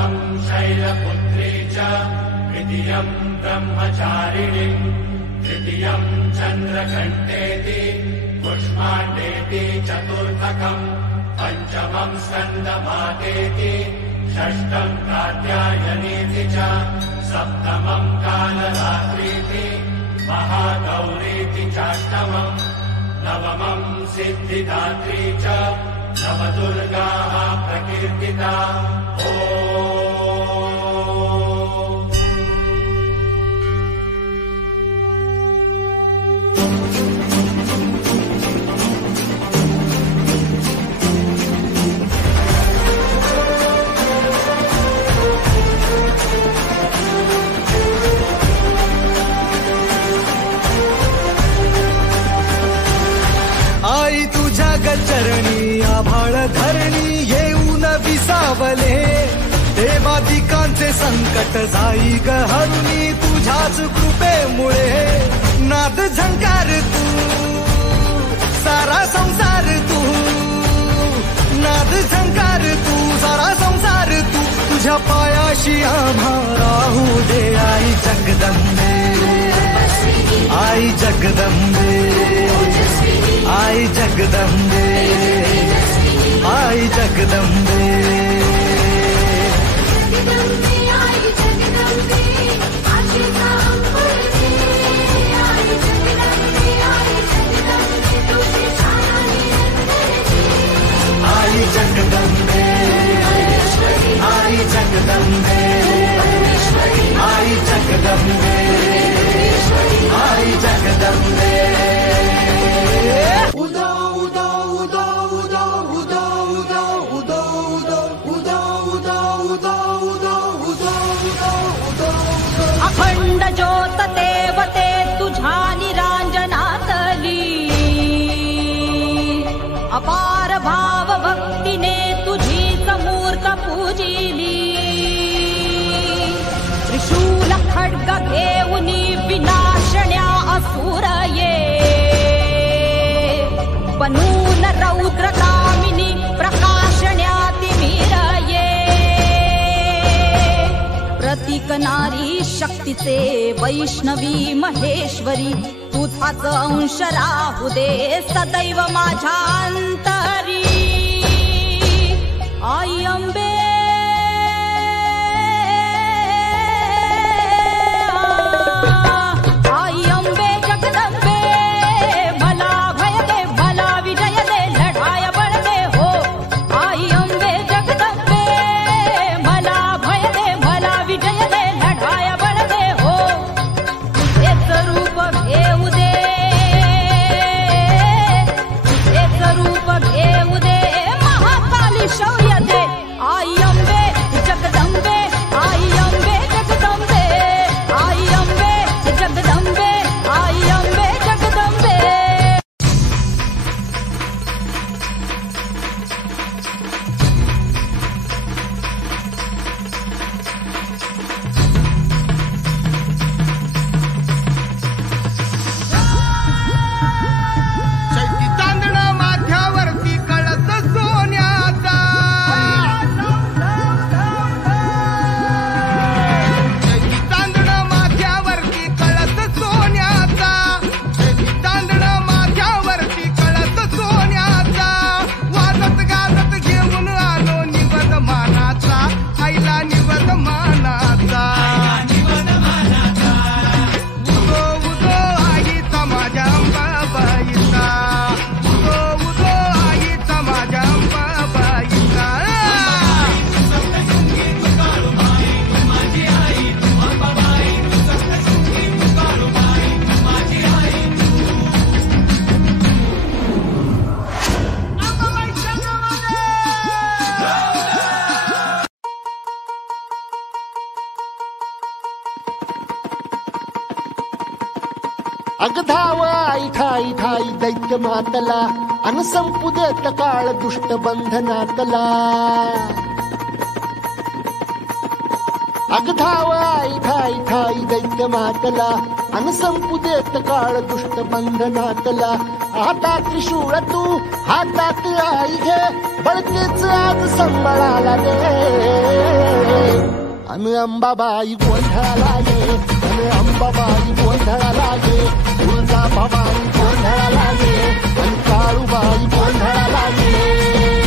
प्रथमं शैलपुत्री च द्वितीयं ब्रह्मचारिणी तृतीयं चन्द्रघण्टेति कुष्माण्डेति चतुर्थकम् पंचमं स्कन्दमातेति षष्ठं कात्यायनीति च सप्तमं कालरात्रीति महागौरीति चाष्टमम् नवमं सिद्धिदात्री च नवदुर्गाः प्रकीर्तिता। आई तुझ्या गचरणी आभाळ धरणी येऊन विसावले देवादिकांचे संकट जाई ग हरुणी तुझ्याच कृपेमुळे नाद झंकार तू सारा संसार तू नाद झंकार तू सारा संसार तू तुझ्या पायाशी आम्हा राहू दे आई जगदंबे आई जगदंबे आई जगदंबे आई जगदंबे आई जगदंबे आशीर्वाद अंकुरते आई जगदंबे तुझी छाया निरंतरते आई जगदंबे आई जगदंबे आई जगदंबे आई जगदंबे अखंड ज्योत देवते तुझ्या निरांजनातली अपार भाव भक्तीने तुझी समूर्त पूजिली त्रिशूल खड्ग घेऊनी विनाशण्या असुर ये बनून रौद्रकामिनी प्रकाशण्या तिमिर ये प्रतीक नारी शक्तीचे वैष्णवी महेश्वरी तुझाच अंश राहू दे सदैव माझ्या अंतरी आई अंबे आई अंबे जगदंबे भला भय दे भला विजय दे लढाया बळ दे हो आई अंबे जगदंबे भला भय दे भला विजय दे लढाया बळ दे हो तुझेच रूप घेऊ दे तुझेच रूप घेऊ दे महाकाली शौर्य दे आई अंबे जगदंबे आई अंबे जगदंबे आई अंबे जगदंबे आई अंबे जगदंबे चैती तांदळ माथ्यावरती कळस सोन्याचा चैती तांदळ माथ्यावरती कळस सोन्याचा चैती तांदळ माथ्यावरती कळस सोन्याचा वाजत गाजत घेऊन आलो निवद मानाचा आईला निवद मानाचा उदो उदो आईचा माझ्या अंबाबाईचा उदो उदो आईचा माझ्या अंबाबाईचा अगधाव आई ठाई ठाई दैत्य मातला अन संपू देत काळ दुष्ट बंधनातला अगधाव आई ठाई ठाई दैत्य मातला अन संपू देत काळ दुष्ट बंधनातला हातात त्रिशूळ तू हातात आई घे बळतेच आज संबळाला दे अन अंबाबाई गोंधळाला ये, अन अंबाबाई गोंधळाला ये, तुळजा भवानी गोंधळाला ये, अन काळूबाई गोंधळाला ये.